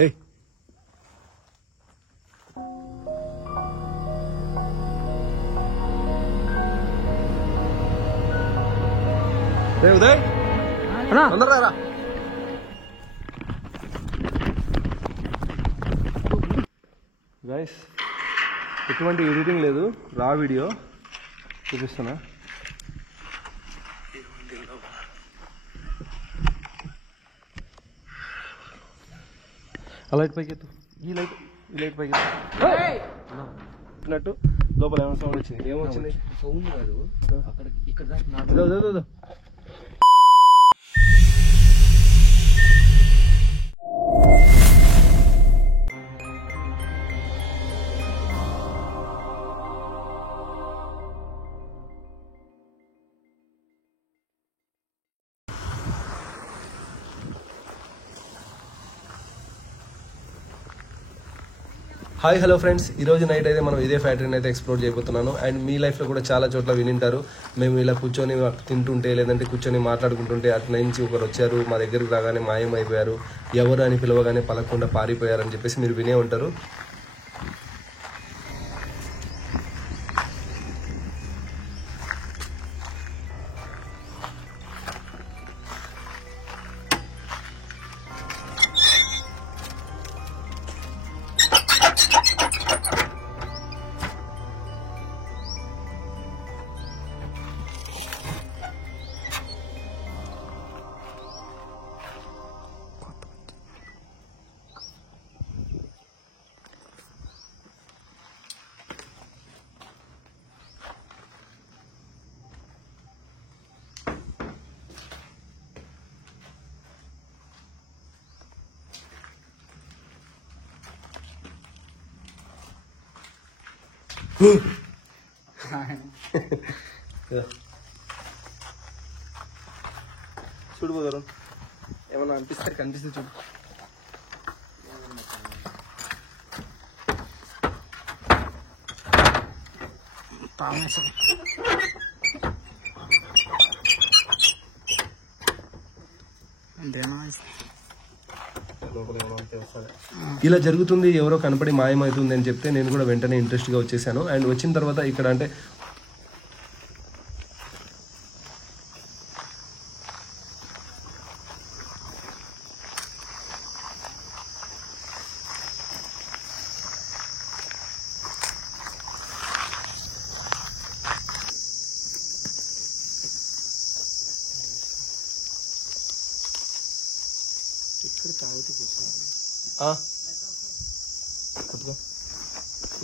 ఏయ్ ఉదయ్ తొందరగా గైస్, ఎటువంటి ఎడిటింగ్ లేదు, రా వీడియో చూపిస్తున్నా. ఆ లైట్ పైకి ఎత్తు, ఈ లైట్ పైకి ఎత్తున్నట్టు లోపల ఏమైనా సౌండ్ వచ్చింది. ఏమొచ్చింది? సౌండ్ కాదు, అక్కడ ఇక్కడ హాయ్ హలో ఫ్రెండ్స్, ఈరోజు నైట్ అయితే మనం ఇదే ఫ్యాక్టరీని అయితే ఎక్స్ప్లోర్ చేయబోతున్నాను. అండ్ మీ లైఫ్లో కూడా చాలా చోట్ల వినింటారు, మేము ఇలా కూర్చొని తింటుంటే లేదంటే కూర్చొని మాట్లాడుకుంటుంటే అటు నుంచి ఒకరు వచ్చారు, మా దగ్గరికి రాగానే మాయం అయిపోయారు, ఎవరు అని పిలవగానే పలకకుండా పారిపోయారని చెప్పేసి మీరు వినే ఉంటారు. చూడు పోదారు, ఏమన్నా అనిపిస్తే కనిపిస్తే చూడు. ఇలా జరుగుతుంది, ఎవరో కనపడి మాయమవుతుంది అని చెప్తే నేను కూడా వెంటనే ఇంట్రెస్ట్గా వచ్చేసాను. అండ్ వచ్చిన తర్వాత ఇక్కడ అంటే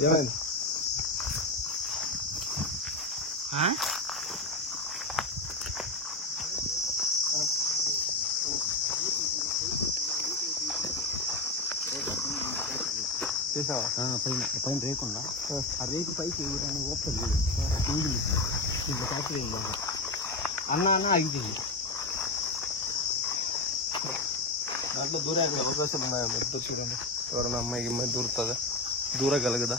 ఏమైంది? చేసావా? పైన రేకుండా ఆ రేకు పైకి ఎవరైనా ఓపెన్ ఇది ఫ్యాక్టరీ అన్న ఆగిపోయింది. దాంట్లో దూరే అవకాశాలు ఉన్నాయా? మొత్తం చూడండి, ఎవరైనా అమ్మాయి దూరుతుందా? దూరగలగదా?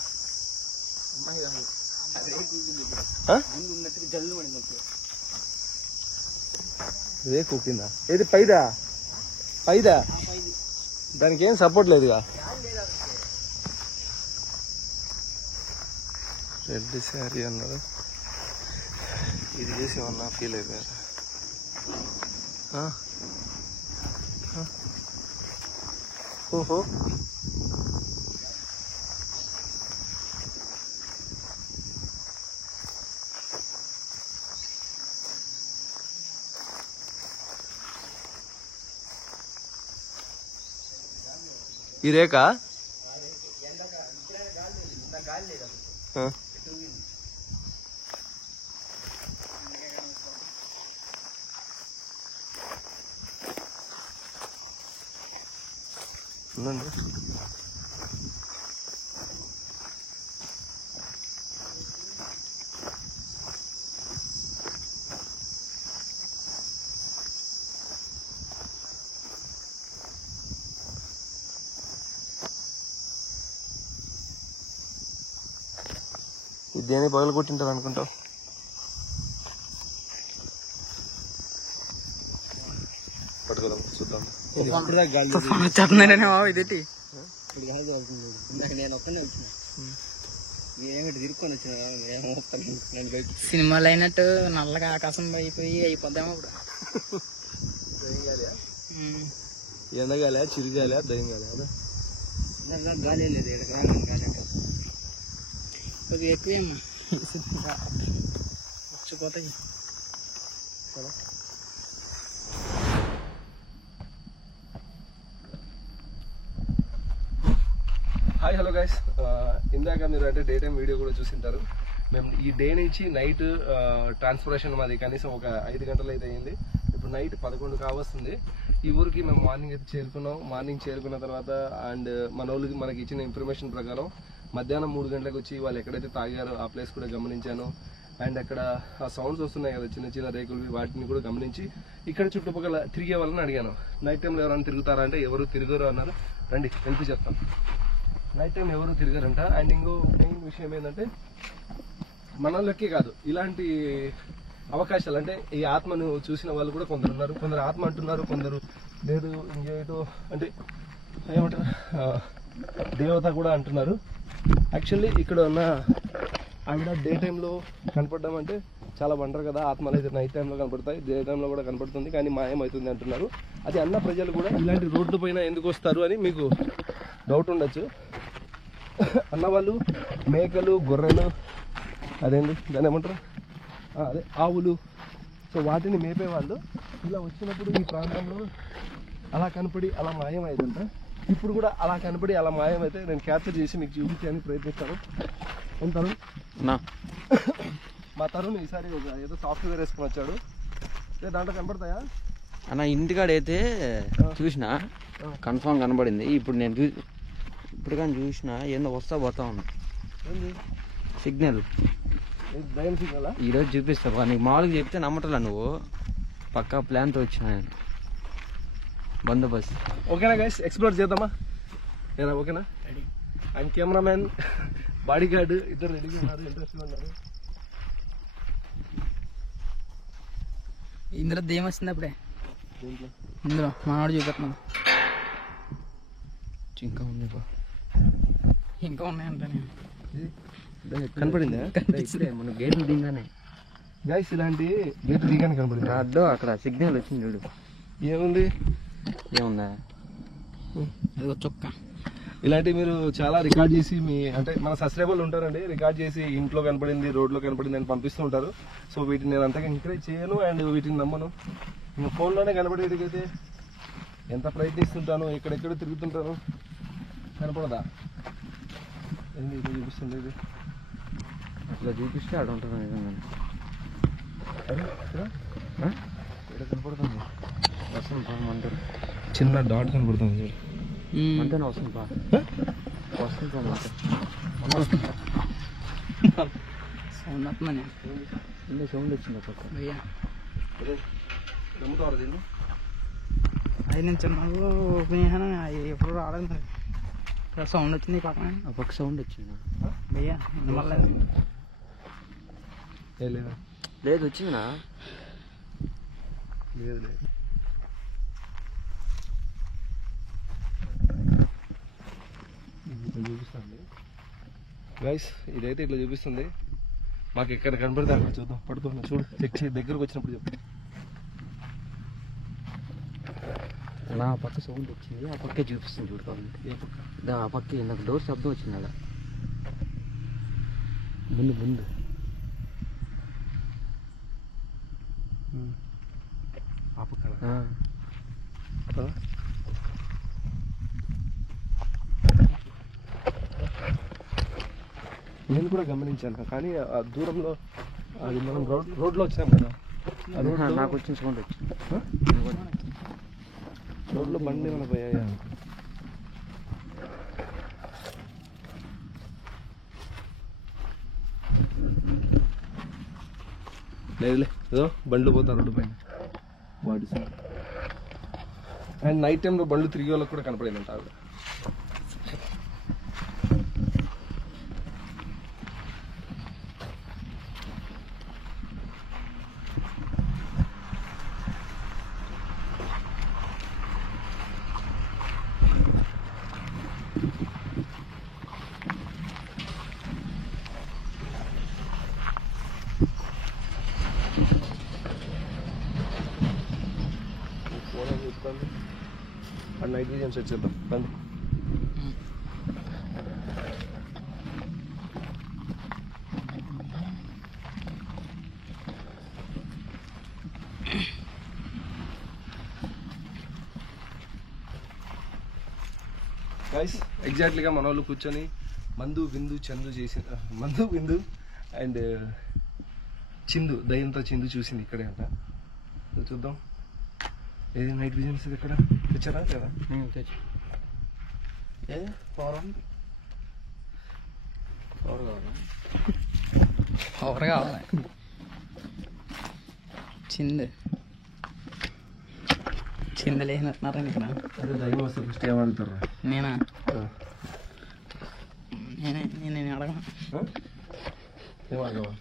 రేకు కింద ఏది పైదా? దానికి ఏం సపోర్ట్ లేదుగా. రెడ్ శారీ అన్నారు, ఇది చేసి ఏమన్నా ఫీల్ అయిపోయారు. ఓహో, ఈ రేఖ ఉందండి. దేని పగలు కొట్టింటారు అనుకుంటావు? పట్టుకోదాం, చూద్దాం. చెప్తున్నానే ఇదేంటి ఇప్పుడు కాదు వెళ్తుంది ఇందాక నేను ఒక్కనే వచ్చిన ఏమిటి తిరుక్కొని వచ్చిన ఏమొస్తాను నన్ను బయట సినిమాలు అయినట్టు నల్లగా ఆకాశం అయిపోద్దామో ఇప్పుడు ఎండగాలే చిరిగాలే దయ్యంగాలే గాలి లేదు ఇక్కడ గాలి కొద్దిగా ఎక్కువేమ్మా వచ్చిపోతాయి హాయ్ హలో గైస్, ఇందాక మీరు అంటే డే టైం వీడియో కూడా చూసింటారు. మేము ఈ డే నుంచి నైట్ ట్రాన్స్పోర్టేషన్ మాది కనీసం ఒక 5 గంటలు అయితే అయింది. ఇప్పుడు నైట్ 11 కావస్తుంది. ఈ ఊరికి మేము మార్నింగ్ అయితే చేరుకున్నాం. మార్నింగ్ చేరుకున్న తర్వాత అండ్ మన వాళ్ళకి మనకి ఇచ్చిన ఇన్ఫర్మేషన్ ప్రకారం మధ్యాహ్నం 3 గంటలకు వచ్చి వాళ్ళు ఎక్కడైతే తాగారో ఆ ప్లేస్ కూడా గమనించాను. అండ్ అక్కడ ఆ సౌండ్స్ వస్తున్నాయి కదా చిన్న చిన్న రేకులు, వాటిని కూడా గమనించి ఇక్కడ చుట్టుపక్కల తిరిగే వాళ్ళని అడిగాను. నైట్ టైంలో ఎవరైనా తిరుగుతారా అంటే ఎవరు తిరగరు అన్నారు. రండి వెళ్ళి చెప్తాం. నైట్ టైం ఎవరు తిరగరంట. అండ్ ఇంకో మెయిన్ విషయం ఏంటంటే మనోళ్ళకే కాదు, ఇలాంటి అవకాశాలు అంటే ఈ ఆత్మను చూసిన వాళ్ళు కూడా కొందరు ఉన్నారు. కొందరు ఆత్మ అంటున్నారు, కొందరు లేదు ఇంకేటో అంటే ఏమంటారు దేవత కూడా అంటున్నారు. యాక్చువల్లీ ఇక్కడ ఉన్న ఆవిడ డే టైంలో కనపడడం అంటే చాలా వండర్ కదా. ఆత్మలు అయితే నైట్ టైంలో కనపడతాయి, డే టైంలో కూడా కనపడుతుంది, కానీ మాయమవుతుంది అంటున్నారు. అది అన్న ప్రజలు కూడా ఇలాంటి రోడ్డు పైన ఎందుకు వస్తారు అని మీకు డౌట్ ఉండొచ్చు. అన్నవాళ్ళు మేకలు, గొర్రెలు, అదేంటి దాన్ని ఏమంటారు, అదే ఆవులు, సో వాటిని మేపేవాళ్ళు ఇలా వచ్చినప్పుడు ఈ ప్రాంతంలో అలా కనపడి అలా మాయమైందంట. ఇప్పుడు కూడా అలా కనపడి అలా మాయమైతే నేను క్యాప్చర్ చేసి మీకు చూపించడానికి ప్రయత్నిస్తాను. ఉంటాను మా తరుణ్ ఈసారి ఏదో సాఫ్ట్వేర్ వేసుకుని వచ్చాడు. దాంట్లో కనపడతాయా అన్న? ఇంటికాడైతే చూసిన కన్ఫామ్ కనబడింది. ఇప్పుడు నేను ఇప్పుడు కానీ చూసిన ఏందో వస్తా పోతా ఉన్నా. ఏంది సిగ్నల్? దయం సిగ్నలా? ఈరోజు చూపిస్తా. నీకు మామూలుగా చెప్తే నమ్మటలా నువ్వు. పక్కా ప్లాన్తో వచ్చిన నేను బందోబస్తు. ఓకేనా గైస్, ఎక్స్ప్లోర్ చేద్దామా? ఏనా ఓకేనా? అండ్ కెమెరామ్యాన్, బాడీ గార్డ్ ఇద్దరు రెడీగా ఉన్నారు, ఇంట్రెస్ట్గా ఉన్నారు. ఇందులో దేం వచ్చింది అప్పుడే దీంట్లో ఇందులో మనవాడు చూపెట్టినాడు. ఇంకా ఉంది ఇంకా ఉన్నాయంట. కనపడిందా? మన గేట్లు దిగానే గైస్ ఇలాంటి గేట్ దిగానే కనపడింది. అడ్డో అక్కడ సిగ్నల్ వచ్చింది చూడు. ఏముంది? ఏముందా? అది ఒక చొక్క. ఇలాంటివి మీరు చాలా రికార్డ్ చేసి మీ అంటే మన సబ్స్క్రైబర్లు ఉంటారండి, రికార్డ్ చేసి ఇంట్లో కనపడింది, రోడ్లో కనపడింది అని పంపిస్తూ ఉంటారు. సో వీటిని నేను అంతగా ఎంకరేజ్ చేయను అండ్ వీటిని నమ్మను. ఇంకా ఫోన్లోనే కనపడేటికైతే ఎంత ప్రయత్నిస్తుంటాను, ఎక్కడెక్కడ తిరుగుతుంటాను, కనపడదా? ఏంది ఇది చూపిస్తుంది? ఇది అట్లా చూపిస్తే ఆడ ఉంటుంది నిజంగా. ఇక్కడ కనపడుతుంది వస్తుంది బా మంటలు. చిన్న డాట్ కనపడుతుంది. అంతేనా? వస్తుంది బా వస్తుంది బా మంట. సౌండ్ వస్తున్నా నేను. ఇందులో సౌండ్ వచ్చింది పక్క. అయ్యా నమ్ముతారు దీన్ని? అది నేను చిన్నప్పుడు ఓపెన్ చేశాను, ఎప్పుడు రాలేదు మరి. ఇప్పుడు సౌండ్ వచ్చింది పక్కన. ఆ పక్క సౌండ్ వచ్చింది భయ్యా మళ్ళీ లేదా? లేదు వచ్చిందా? లేదు లేదు. చూపిస్తుంది గైస్, ఇదైతే ఇట్లా చూపిస్తుంది. మాకు ఎక్కడ కనపడితే అక్కడ చూద్దాం. పడుతున్నా చూడు, చెక్ చేయి, దగ్గరకు వచ్చినప్పుడు చెప్పు. అలా ఆ పక్క సౌండ్ వచ్చింది, ఆ పక్కే చూపిస్తుంది చూడుకోవాలంటే. ఏ పక్క? ఆ పక్క నాకు డోర్ శబ్దం వచ్చింది అలా ముందు ముందు. ఆ పక్కన నేను కూడా గమనించాను, కానీ ఆ దూరంలో అది మనం రోడ్లో వచ్చాం కదా, ఆ రోడ్లో నాకు వచ్చిన సౌండ్ వచ్చింది. రోడ్లో బండి ఏమైనా పోయాయా? లేదులే, ఏదో బండ్లు పోతారు రోడ్డు పైన బాడీ సైడ్. అండ్ నైట్ టైంలో బండ్లు తిరిగే వాళ్ళకి కూడా కనపడిందంట ఆవిడ. మన నైట్ విజన్ సెట్ చేద్దాం రండి. గైస్ ఎగ్జాక్ట్లీగా మన వాళ్ళు కూర్చొని మందు విందు అండ్ చిందు దయ్యంతో చిందు చూసింది ఇక్కడే అంట. చూద్దాం ఏది నైట్ విజన్స్ ఇక్కడ తెచ్చారా లేదా? ఏది పవర్ కావాలి చింద లేనట్టున్నారా ఇక్కడ. అదే దయ్యం వస్తే ఫస్ట్ ఏమడుగుతారా? నేనా నేను అడగను. ఏమడగవా?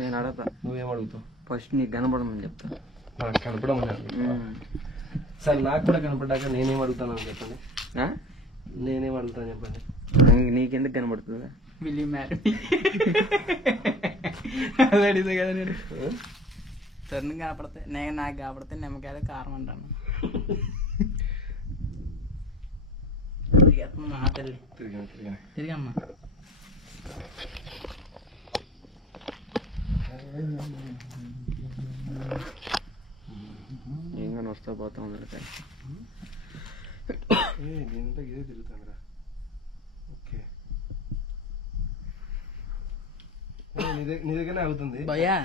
నేను అడగతా. నువ్వేం అడుగుతావు? ఫస్ట్ నీకు కనపడమని చెప్తా. నాకు కనపడం సరే, నాకు కూడా కనపడ్డాక నేనేం అడుగుతానని చెప్పండి. నేనేం అడుగుతాను చెప్పండి. నీకెందుకు కనపడుతుందా? Will you marry me? అదే అడిగితే కదా నేను. తరుణ్ కాపడితే నాకు కాపడితే నిమ్మకాయలు కారం అంటాను. తిరిగేస్తున్నా మా తల్లి. తిరిగమ్మా. ఏం కానీ వస్తా పోతా ఉంది. దీంతో ఇదే తిరుగుతుందిరా. ఓకే, నీ దగ్గరనే అవుతుంది భయ్యా.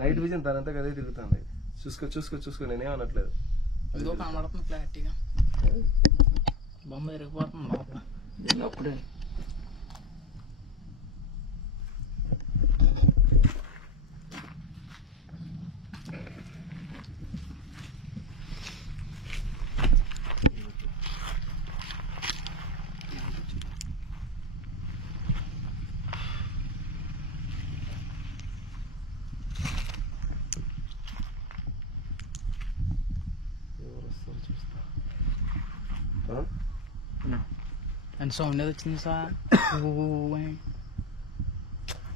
నైట్ విజన్ తనంతా అదే తిరుగుతుంది. చూసుకో నేనేమనట్లేదు. ఇదిగో కనబడుతుంది క్లారిటీగా. బొమ్మ తిరిగిపోతుంది లోపల. అప్పుడే అండ్ సౌండ్ ఏది వచ్చింది సార్?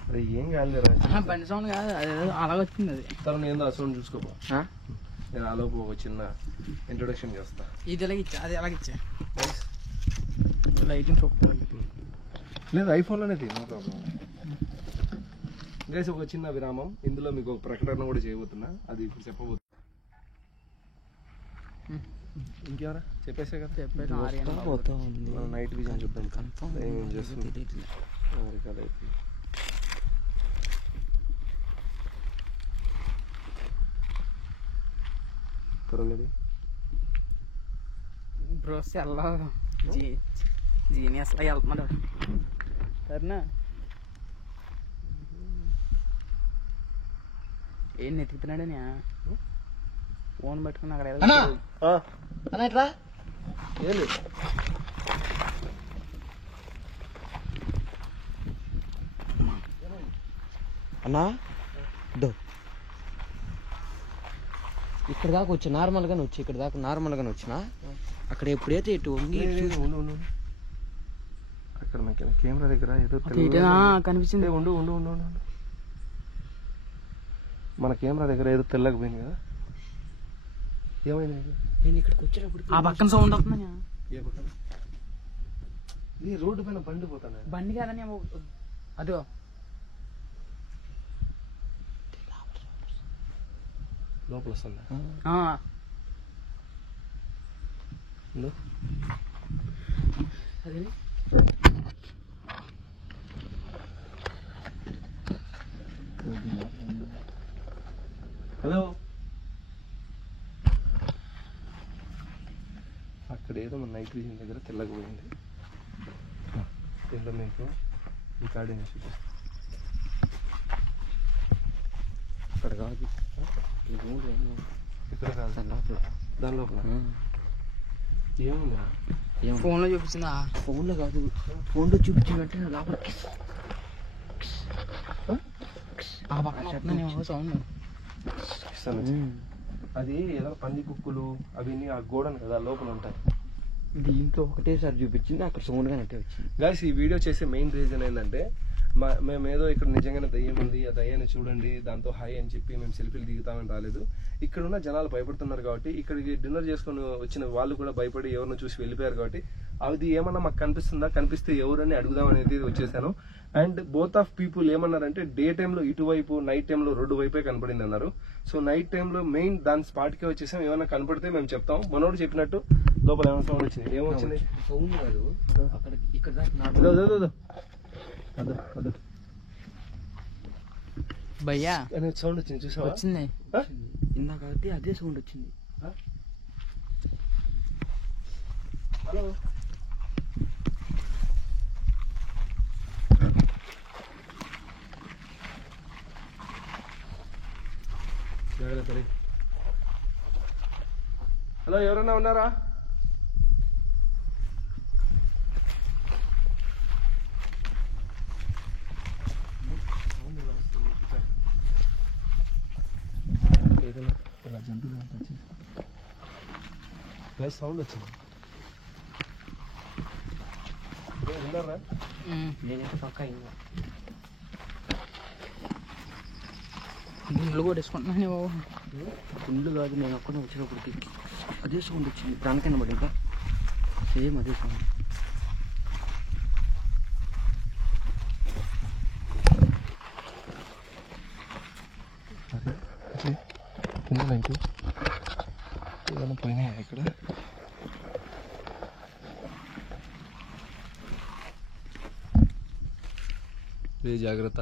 అరే ఏం కాలేరా, బండి సౌండ్ కాదు, అదేదో అలాగ వచ్చింది. అది తను ఏందో ఆ సౌండ్ చూసుకోపో. నేను ఆలోపు ఒక చిన్న ఇంట్రొడక్షన్ చేస్తా. ఇది ఎలాగిచ్చా, అది ఎలాగిచ్చా? లైటింగ్ చూపు లేదు, ఐఫోన్లోనే తీ, నో ప్రాబ్లం. గైస్, ఒక చిన్న విరామం. ఇందులో మీకు ఒక ప్రకటన కూడా చేయబోతున్నా, అది ఇప్పుడు చెప్పబోతున్నా. ఇంకెవరా చెప్పేసే కదా. మనం నైట్ విజన్ చూద్దాం. కన్ఫర్మ్ ఏం చేస్తుంది బ్రో సెల్లో జీనియస్ లా వెళ్తున్నాడు. సరేనా ఏం నెతుకుతున్నాడని ఫోన్ పట్టుకుని అక్కడ ఏంటి అన్నా ఇక్కడ దాకా వచ్చి నార్మల్గానే వచ్చి ఇక్కడ దాకా నార్మల్గానే వచ్చినా అక్కడ ఎప్పుడైతే ఇటు వంగి అక్కడ నాకు కెమెరా దగ్గర ఏదో కనిపించింది. ఉండు మన కెమెరా దగ్గర ఏదో తెల్లగా పోయింది కదా. ఏమైంది? నేను ఇక్కడికి వచ్చేటప్పుడు ఆ పక్కన సౌండ్ వస్తుందా? ఏ పక్కన? ఇది రోడ్డు పైన బండి పోతాను. బండి కాదని అదో లోపల వస్తుందా? అదే హలో, అక్కడ ఏదో మన నైట్ విజన్ దగ్గర తెల్లగా పోయింది. దీంట్లో మీకు ఈ కార్డు చూపిస్తాను. అక్కడ కాదు, ఇక్కడ కాదు, దాని లోపల ఏముందా? ఫోన్ లో చూపించిందా? ఫోన్లో కాదు, ఫోన్లో చూపించినట్టే లోపల ఆ పక్కన సౌండ్. అది ఏదో పంది కుక్కులు అవన్నీ ఆ గోడను కదా లోపల ఉంటాయి. దీంట్లో ఒకటేసారి చూపించింది, అక్కడ సౌండ్ గా నట్టే వచ్చింది. గైస్, ఈ వీడియో చేసే మెయిన్ రీజన్ ఏంటంటే మేము ఏదో ఇక్కడ నిజంగానే దయ్యం ఉంది, ఆ దయ్యాన్ని చూడండి దాంతో హాయ్ అని చెప్పి మేము సెల్ఫీలు దిగుతామని రాలేదు. ఇక్కడ ఉన్న జనాలు భయపడుతున్నారు కాబట్టి, ఇక్కడికి డిన్నర్ చేసుకొని వచ్చిన వాళ్ళు కూడా భయపడి ఎవరినో చూసి వెళ్ళిపోయారు కాబట్టి అది ఏమన్నా మాకు కనిపిస్తుందా, కనిపిస్తే ఎవరని అడుగుదాం అనేది వచ్చేసాను. అండ్ బోత్ ఆఫ్ పీపుల్ ఏమన్నారంటే డే టైంలో ఇటువైపు, నైట్ టైంలో రోడ్డు వైపే కనపడింది అన్నారు. సో నైట్ టైంలో మెయిన్ దాని స్పాట్కే వచ్చేసాం. ఏమైనా కనపడితే మేము చెప్తాం. మనోడు చెప్పినట్టు లోపల ఏమైనా సౌండ్ వచ్చింది. ఏమొచ్చింది? సౌండ్ కాదు, అక్కడ ఇక్కడ భయ్యా సౌండ్ వచ్చింది చూసావా? వచ్చింది. ఇందాక అదే సౌండ్ వచ్చింది. హలో హలో ఎవరైనా ఉన్నారా? సౌండ్ వచ్చింది. ఉన్నారా? నేనైతే పక్కా ఇంకా గుండ్లు కొట్టేసుకుంటున్నాను బాబు. గుండ్లు కాదు, నేను ఒక్కడే వచ్చినప్పటికి అదే సౌండ్ వచ్చింది. దానికైనా పడి ఇంకా సేమ్ అదే సౌండ్. ఏమైనా పోయినాయా ఇక్కడ? జాగ్రత్త.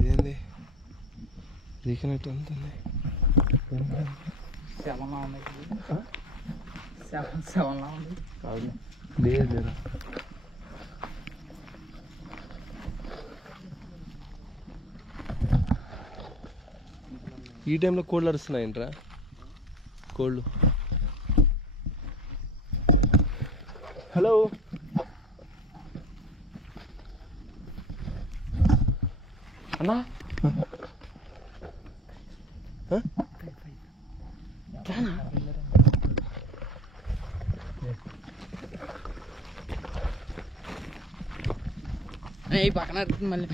ఇదేంది రీకనెక్ట్ ఉంటుంది? సెవెన్లా ఉంది. సెవెన్లా ఉంది. కాదు లేదు. ఈ టైంలో కోళ్ళు అరుస్తున్నాయంట్రా, కోళ్ళు. హలో అన్నా ఈ పక్కన అరుతుంది మళ్ళీ.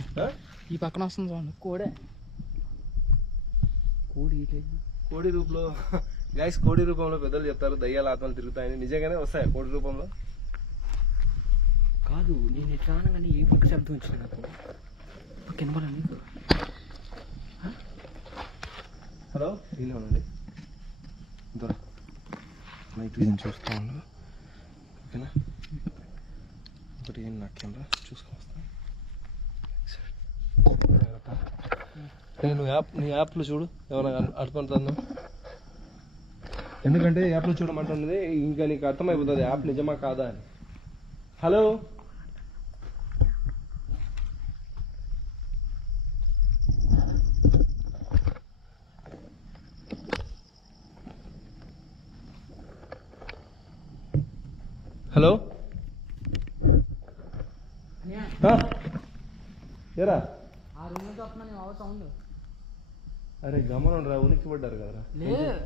ఈ పక్కన వస్తుంది చూడండి కోడే. కోడి రూపంలో గైస్, కోడి రూపంలో పెద్దలు చెప్తారు దయ్యాల ఆత్మలు తిరుగుతాయని. నిజంగానే వస్తాయి కోడి రూపంలో? కాదు, నేను ఎట్లా అనగానే ఏ పక్క శబ్దం వచ్చింది నాకు కినబడండి. హలో దీనిలో ఉండండి, నైట్ విజన్ చూస్తూ ఉండు, ఓకేనా? ఒకటి ఏం నా కెమెరా చూసుకొని వస్తాను. నేను నీ యాప్లో చూడు ఏమైనా అర్థమవుతుందో, ఎందుకంటే యాప్లో చూడమంటున్నది ఇంకా నీకు అర్థమైపోతుంది యాప్ నిజమా కాదా అని. హలో హలో ఏరా? సౌండ్ అరే గమనం రా, ఉనికి పడ్డారు కదరా.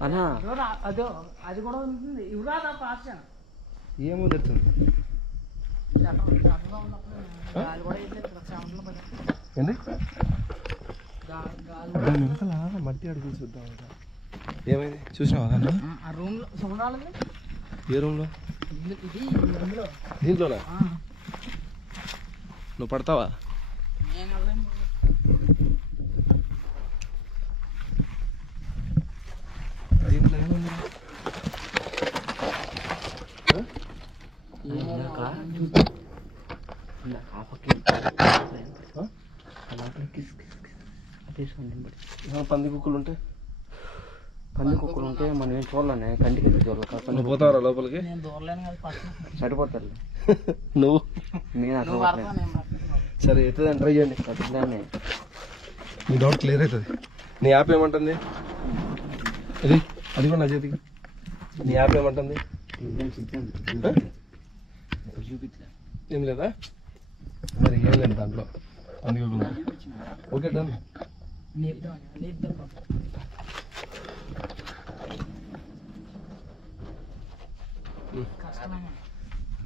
అన్నా అదో అది కూడా ఉంటుంది. ఇవ్వదా పాస్ ఏమో తెచ్చింది ఏంటి మట్టి అడుగు చూద్దాం. ఏమైంది చూసినావా దాంట్లో? ఆ రూమ్ లో సౌండ్ రాలేదు. ఏ రూమ్లో? దీంట్లోనా? నువ్వు పడతావా? దీంట్లో ఏముంది? పంది కుక్కలు ఉంటాయి. పంది కుక్కలు ఉంటే మనం ఏం చూడలేనే, కంటికి చూడలేదు. నువ్వు పోతావరా లోపలికి? నేను దూరలేను కదా పక్కన. చడిపోతారు నువ్వు. నేను అట్లా సరే ఎట్లా ట్రై చేయండి, దాన్ని మీ డౌట్ క్లియర్ అవుతుంది. నీ యాప్ ఏమంటుంది? అది అది కూడా నా చేతికి. నీ యాప్ ఏమంటుంది? ఏం లేదా? మరి ఏం లేదు దాంట్లో. అందుకే ఓకే డన్.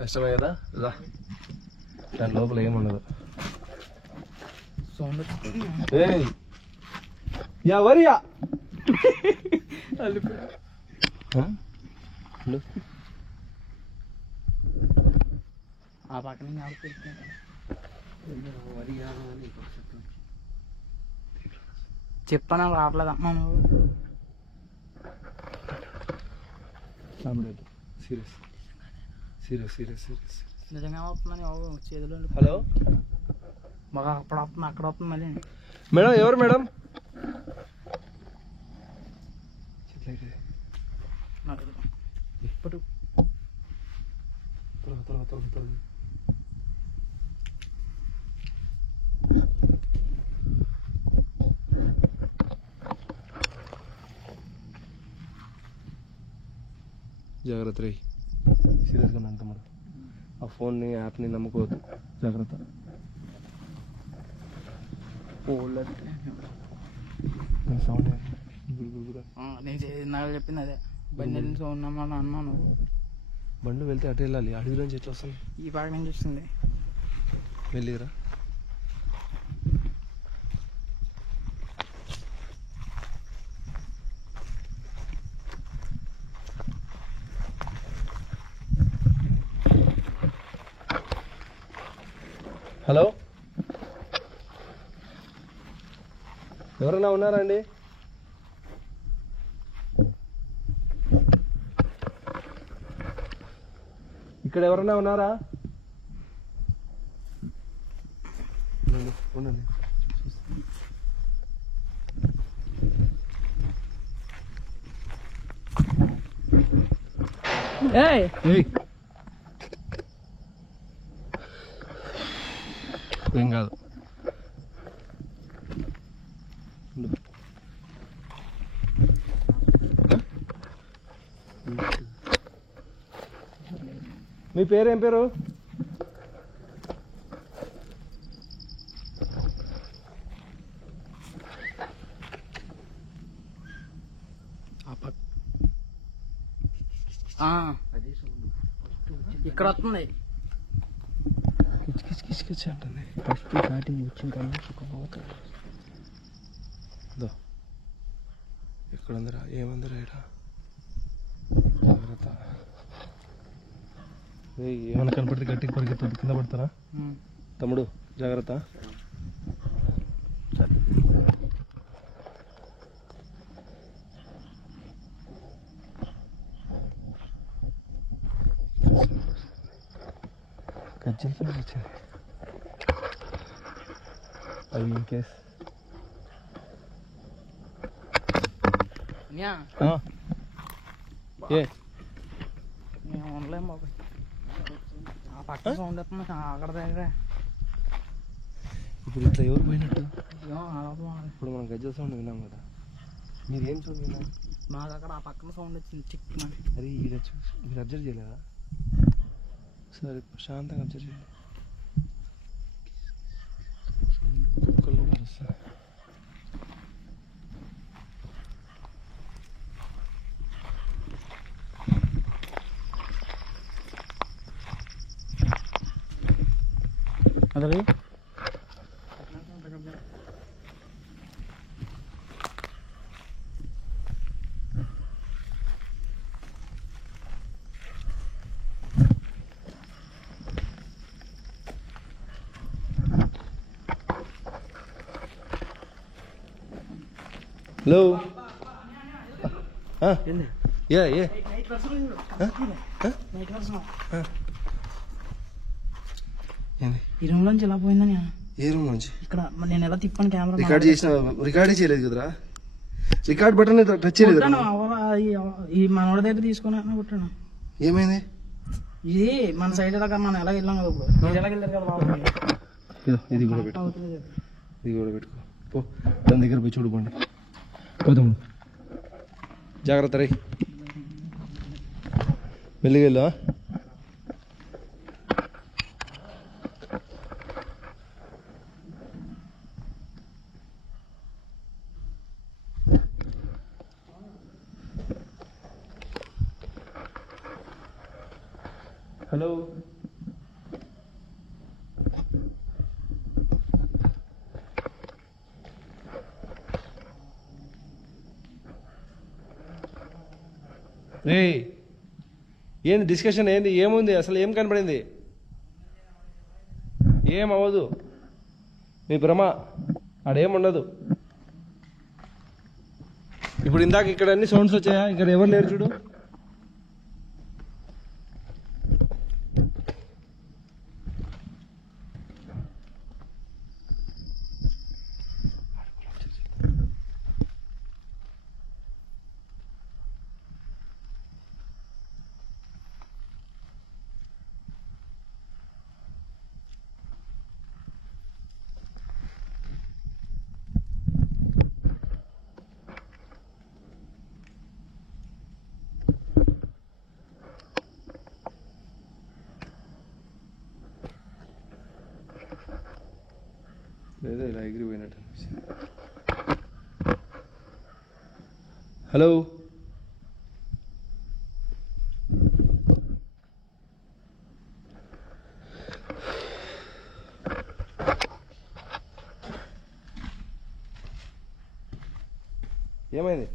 కష్టమే కదా రా, దాని లోపల ఏముండదు. సౌండ్ ఎవరియా ఆ పక్కన చెప్పనా రావట్లేదు అమ్మా నువ్వు. Serious serious serious serious. నిజంగా వస్తుందని చేతిలో హలో బాగా అప్పుడు వస్తుంది అక్కడ వస్తుంది మళ్ళీ. మేడం ఎవరు మేడం? ఇప్పుడు జాగ్రత్త రే, సీరియస్గా నన్ను తమ్ముడు. ఆ ఫోన్ని యాప్ని నమ్ముకోవద్దు, జాగ్రత్త. సౌండ్ నేను నాకు చెప్పింది అదే బండి వెళ్ళి సౌండ్ అమ్మా అన్నాను. బండ్లు వెళ్తే అటు వెళ్ళాలి, అడవిలోంచి ఎట్లా వస్తుంది? ఈ పక్క నుంచి వస్తుంది. వెళ్ళిరా. హలో ఎవరైనా ఉన్నారా అండి? ఇక్కడ ఎవరైనా ఉన్నారా? ఉండండి. ఏం కాదు. మీ పేరు ఏం పేరు? ఇక్కడ వస్తుంది. ఫస్ట్ స్టార్టింగ్ వచ్చిన కన్నా ఎక్కడ ఉందిరా? ఏముందిరా ఇక్కడ? జాగ్రత్త. ఏమైనా కనపడితే గట్టిగా పరిగెత్తుంది, కింద పడతారా తమ్ముడు? జాగ్రత్త. కచ్చింది వచ్చింది అది ఇన్ కేస్. ఏ ఉండలేం బాబు, ఆ పక్క సౌండ్ వస్తుంది అక్కడ దగ్గర. ఇప్పుడు ఇట్లా ఎవరు పోయినట్టు? ఇప్పుడు మనం గజ్జల సౌండ్ విన్నాం కదా, మీరేం సౌండ్ విన్నారు? మాకు అక్కడ ఆ పక్కన సౌండ్ వచ్చింది చిక్. అది మీరు అబ్జర్వ్ చేయలేదా? సరే ప్రశాంతంగా అబ్జర్వ్ చేయండి. కుక్కలు కూడా అరుస్తాయి. అదే హలో ఏ ఏ ఈ రూమ్ నుంచి ఎలా పోయిందని. ఏ రూమ్ నుంచి? ఇక్కడ నేను ఎలా తిప్పాను కెమెరా. రికార్డ్ చేసిన, రికార్డే చేయలేదు కదరా. రికార్డ్ బటన్ టచ్ చేయలేదు. ఈ మనోడి దగ్గర తీసుకుని కొట్టాను. ఏమైంది? ఇది మన సైడ్ ఎలా మనం ఎలా వెళ్ళాం కదా, ఇప్పుడు మీరు ఎలా వెళ్ళారు కదా బాబు. ఇది కూడా పెట్టుకో, ఇది కూడా పెట్టుకో. పో దాని దగ్గర పోయి చూడుకోండి. పోతాము, జాగ్రత్త రై, మెల్లిగా వెళ్ళు. హలో రే ఏంది డిస్కషన్ ఏంది ఏముంది అసలు ఏం కనపడింది ఏం అవ్వదు మీ భ్రమ ఆడేముండదు ఇప్పుడు ఇందాక ఇక్కడ అన్ని సౌండ్స్ వచ్చాయా ఇక్కడ ఎవరు లేరు చూడు లేదా ఇలా ఎగిరిపోయినట్టు హలో ఏమైంది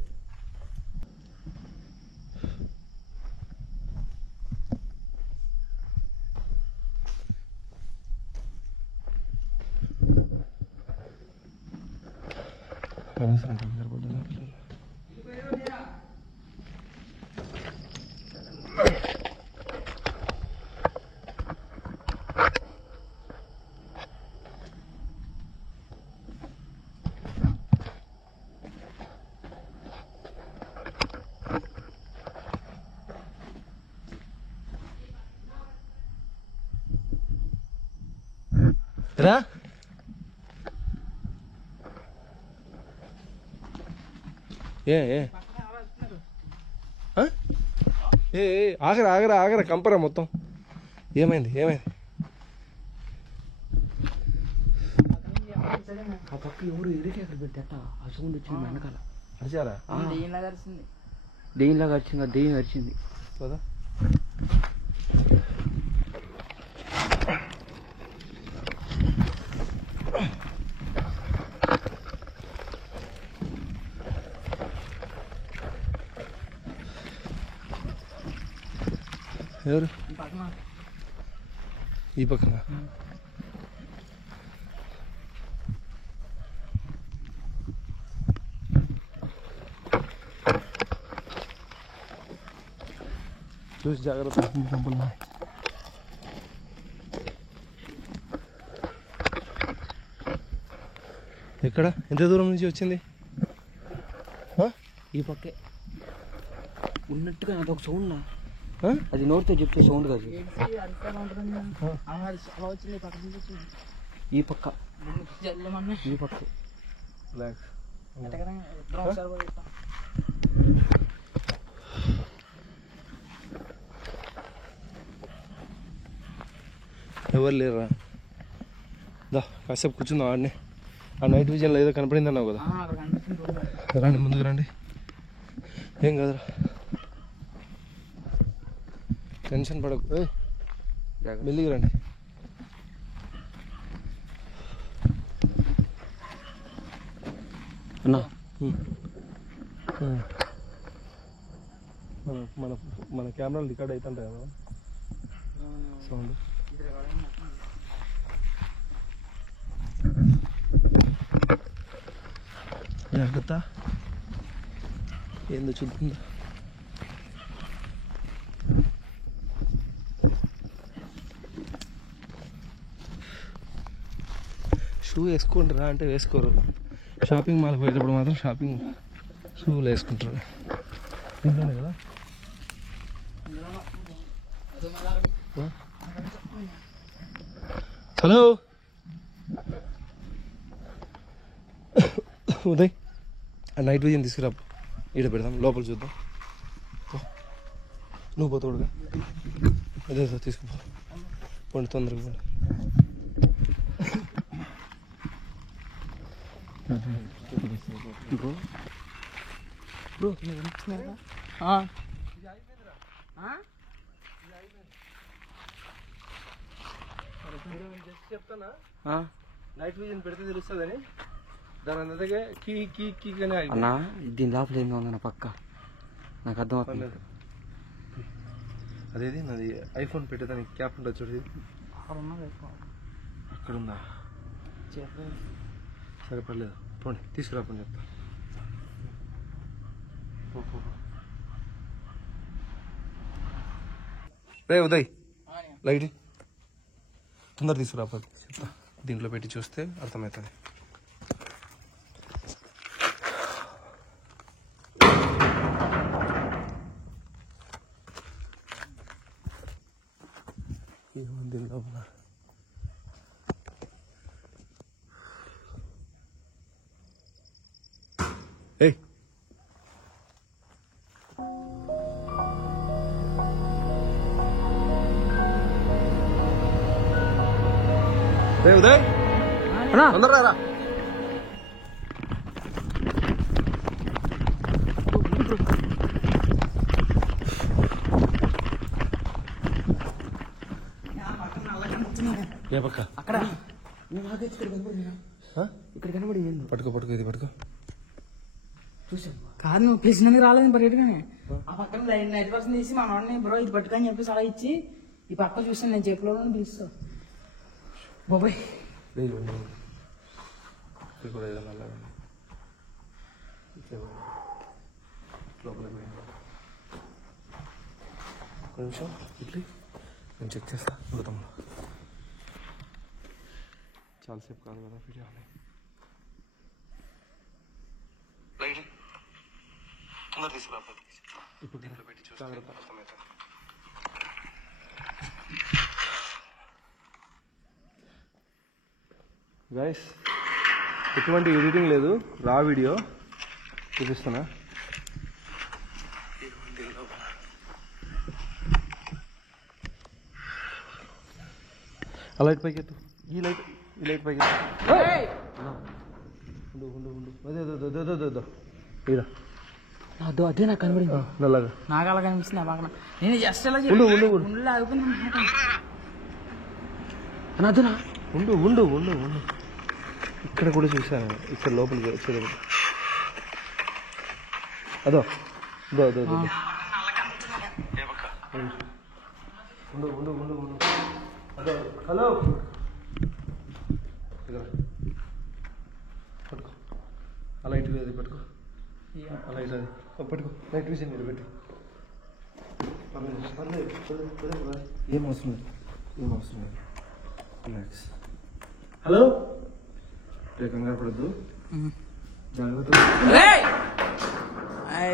రా ఏ ఆగరా ఆగరా ఆగరా కంపరా మొత్తం ఏమైంది ఏమైంది ఆ పక్క ఎవరు ఎదురుకి అక్కడ పెట్టేట ఆ సౌండ్ వచ్చింది వెనకాల అరిచారా దెయ్యంలాగా వచ్చింది దెయ్యం వచ్చింది కదా ఎవరు ఈ పక్కన చూసి జాగ్రత్త ఎక్కడ ఎంత దూరం నుంచి వచ్చింది ఈ పక్కే ఉన్నట్టుగా అదొక సౌండ్ నా అది నోటితో చెప్తే సౌండ్ కాదు ఈ పక్క ఈ పక్క ఎవరు లేరా దా కాసేపు కూర్చుందాం ఆడనే ఆ నైట్ విజన్లో ఏదో కనపడింది అన్నావు కదా రండి ముందుకు రండి ఏం కదరా టెన్షన్ పడకు మెల్లిగా రండి అన్నా మన మన కెమెరాలు రికార్డ్ అవుతుంటాయి కదా సౌండ్ జాగ్రత్త ఏందో చూద్దా షూ వేసుకోండి రా అంటే వేసుకోరు షాపింగ్ మాల్కి పోయేటప్పుడు మాత్రం షాపింగ్ షూలు వేసుకుంటారు ఇంట్లోనే కదా హలో ఉదయ్ ఆ నైట్ విజన్ తీసుకురా ఈడ పెడదాం లోపల చూద్దాం నువ్వు పోతాడుగా అదే సార్ తీసుకుపో పోండి తొందరగా పోండి బ్రో చెప్తానా ఆ? నైట్ విజన్ పెడితే తెలుస్తుందని దాని అందరికీ కీ కీ కీ అని అన్నా దీని లోపల ఏందో ఉందన్న పక్క నాకు అర్థం అవుతుంది. అదేది నాది ఐఫోన్ పెట్టేదానికి క్యాప్ ఉంటుంది చూడు అక్కడ ఉందా సరే పర్లేదు పోండి తీసుకురాపని చెప్తా రే ఉదయ్ లైట్ తొందర తీసుకురాపని చెప్తా దీంట్లో పెట్టి చూస్తే అర్థమవుతుంది. ఏముంది లోపల ఏయ్ రే ఉదయ్ తొందరగా రా. ఏ పక్క అక్కడ ఇక్కడ కనబడింది. పట్టుకో పట్టుకో ఇది పట్టుకో. చూసాను కాదు నువ్వు పిలిచినందుకు రాలేదు పరిగెట్టుగానే ఆ పక్కన నైట్ పర్సన్ తీసి మా వాడిని బ్రో ఇది పట్టుకొని చెప్పేసి అలా ఇచ్చి ఈ పక్క చూసాను నేను చెప్పులో పిలుస్తా బాబాయ్ లేదు ఇక్కడ కూడా ఏదైనా అలాగే లోపల కొంచెం ఇట్లా నేను చెక్ చేస్తా అడుగుతాం చాలాసేపు కాదు కదా వీడియో తొందర తీసుకురా ఇప్పుడు దీంట్లో పెట్టి జాగ్రత్త అర్థమవుతుంది. గైస్ ఎటువంటి ఎడిటింగ్ లేదు, రా వీడియో చూపిస్తున్నా. ఆ లైట్ పైకి ఎత్తు, ఈ లైట్ పైకి ఎత్తు. ఉండు ఉండు ఉండు అదే ఇదా అదే నాకు కనబడింది. నల్లగా నాకు అలా కనిపిస్తుంది ఆ పక్కన నేను జస్ట్ అలా ఉండు ఉండు ఉండు గుండెలో ఆగిపోయింది అదేనా ఉండు ఉండు ఉండు ఉండు ఇక్కడ కూడా చూసాను, ఇక్కడ లోపలికి వచ్చేటప్పుడు అదో అదో అదో అదో ఉండు ఉండు ఉండు ఉండు అదో హలో పట్టుకో ఆ లైట్ అది పట్టుకో, ఆ లైట్ అది పట్టుకో, లైట్ విషయం మీరు పెట్టు. ఏం అవసరం లేదు, ఏం అవసరం లేదు. రిలాక్స్. హలో రే కంగారు పడద్దు, జాగ్రత్త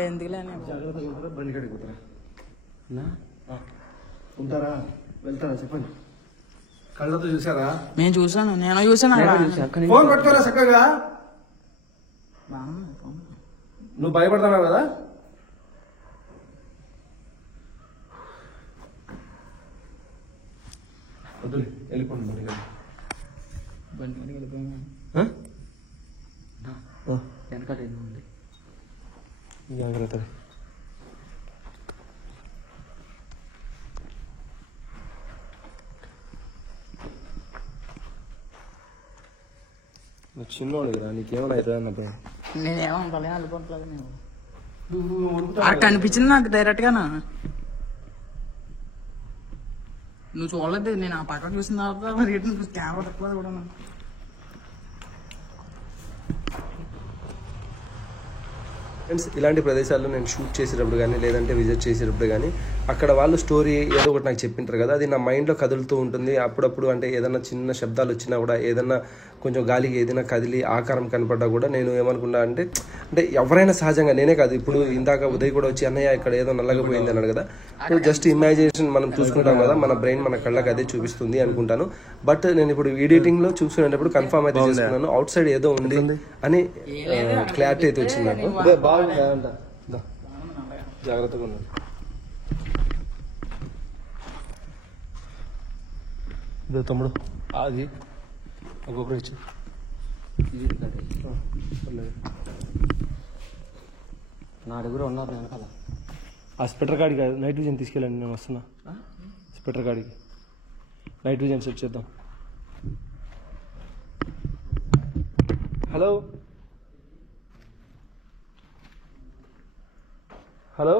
ఎందుకులే జాగ్రత్తగా ఉంటారా, బండి కాడికి పోతారా, ఉంటారా వెళ్తారా చెప్పండి. కళ్ళతో చూసారా? నేను చూసాను, నేను చూసాను ఫోన్ పట్టుకోరా చక్కగా. నువ్వు భయపడతావు కదా. వద్దులే వెళ్ళిపోండి బండి కాడికి. బండి వెళ్ళిపోయాను. వెనకాల ఏమో ఉంది. జాగ్రత్త. నువ్వు చిన్నోడు కదా, నీకేమైనా అవుతుంది అన్నప్పుడు. నేనేమనుకోలే అనుకోవట్లేదు నేను. అక్కడ కనిపించింది నాకు డైరెక్ట్ గానా. నువ్వు చూడలేదు, నేను ఆ పక్కన చూసిన తర్వాత మరి కెమెరా తక్కువ కూడా. ఫ్రెండ్స్ ఇలాంటి ప్రదేశాల్లో నేను షూట్ చేసేటప్పుడు కానీ లేదంటే విజిట్ చేసేటప్పుడు కానీ అక్కడ వాళ్ళు స్టోరీ ఏదో ఒకటి నాకు చెప్పింటారు కదా, అది నా మైండ్లో కదులుతూ ఉంటుంది అప్పుడప్పుడు. అంటే ఏదైనా చిన్న శబ్దాలు వచ్చినా కూడా, ఏదన్నా కొంచెం గాలికి ఏదైనా కదిలి ఆకారం కనపడ్డా కూడా నేను ఏమనుకున్నా అంటే ఎవరైనా సహజంగా, నేనే కాదు, ఇప్పుడు ఇందాక ఉదయ్ కూడా వచ్చి అన్నయ్య ఇక్కడ ఏదో నల్లగా పోయింది అన్నాడు కదా, జస్ట్ ఇమాజినేషన్ మనం చూసుకుంటాం కదా, మన బ్రెయిన్ మన కళ్ళకి అదే చూపిస్తుంది అనుకుంటాను. బట్ నేను ఇప్పుడు ఎడిటింగ్లో చూసుకునేటప్పుడు కన్ఫర్మ్ అయితే చేసుకున్నాను, అవుట్ సైడ్ ఏదో ఉంది అని క్లారిటీ అయితే వచ్చింది నాకు. బాగుందా అంట, జాగ్రత్తగా ఉన్నాను. ఇదో తమ్ముడు అది ఒక్కొక్కరు ఇచ్చు నా దగ్గర ఉన్నారు వెనకాల. ఆ స్పెటర్ కాడికి నైట్ విజన్ తీసుకెళ్ళండి, నేను వస్తున్నా. స్పెటర్ కాడికి నైట్ విజన్ సెట్ చేద్దాం. హలో హలో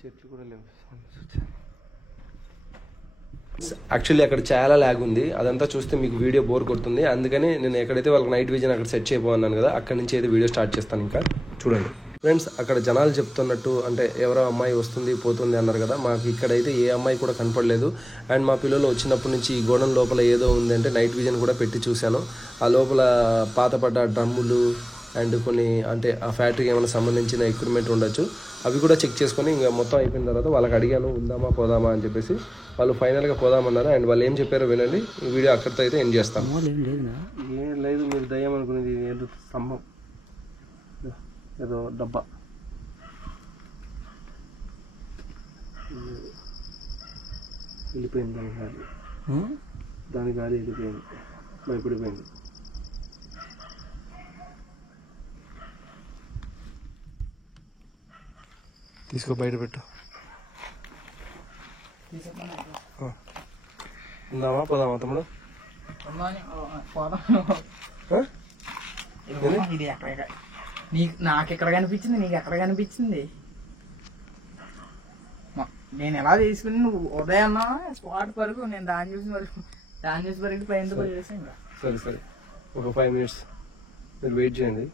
చెట్లు కూడా లేవు. యాక్చువల్లీ అక్కడ చాలా ల్యాగ్ ఉంది, అదంతా చూస్తే మీకు వీడియో బోర్ కొడుతుంది. అందుకని నేను ఎక్కడైతే వాళ్ళకి నైట్ విజన్ అక్కడ సెట్ చేయబోన్నాను కదా, అక్కడ నుంచి అయితే వీడియో స్టార్ట్ చేస్తాను. ఇంకా చూడండి ఫ్రెండ్స్, అక్కడ జనాలు చెప్తున్నట్టు అంటే ఎవరో అమ్మాయి వస్తుంది పోతుంది అన్నారు కదా, మాకు ఇక్కడైతే ఏ అమ్మాయి కూడా కనపడలేదు. అండ్ మా పిల్లలు వచ్చినప్పటి నుంచి ఈ గోడౌన్ లోపల ఏదో ఉంది అంటే నైట్ విజన్ కూడా పెట్టి చూశాను. ఆ లోపల పాతపడ్డ డ్రమ్ములు అండ్ కొన్ని అంటే ఆ ఫ్యాక్టరీకి ఏమైనా సంబంధించిన ఎక్విప్మెంట్ ఉండొచ్చు, అవి కూడా చెక్ చేసుకొని ఇంకా మొత్తం అయిపోయిన తర్వాత వాళ్ళకి అడిగాను ఉందామా పోదామా అని చెప్పేసి. వాళ్ళు ఫైనల్గా పోదామన్నారు. అండ్ వాళ్ళు ఏం చెప్పారో వినండి. ఈ వీడియో అక్కడితో అయితే ఎండ్ చేస్తాం. ఏం లేదు, మీరు దయ్యం అనుకునేది ఏదో స్తంభం, ఏదో డబ్బా వెళ్ళిపోయింది. దాని గాలి వెళ్ళిపోయింది, భయపడిపోయింది. తీసుకో బయట పెట్టు. ఉందామా పోదామా తమ్ముడు? ఇది ఎక్కడ నాకు ఎక్కడ కనిపించింది, నీకు ఎక్కడ కనిపించింది? నేను ఎలా తీసుకుని నువ్వు ఉదయం స్పాట్ వరకు నేను దాని చూసి వరకు పైన చేసాను. సరే ఒక 5 minutes మీరు వెయిట్ చేయండి.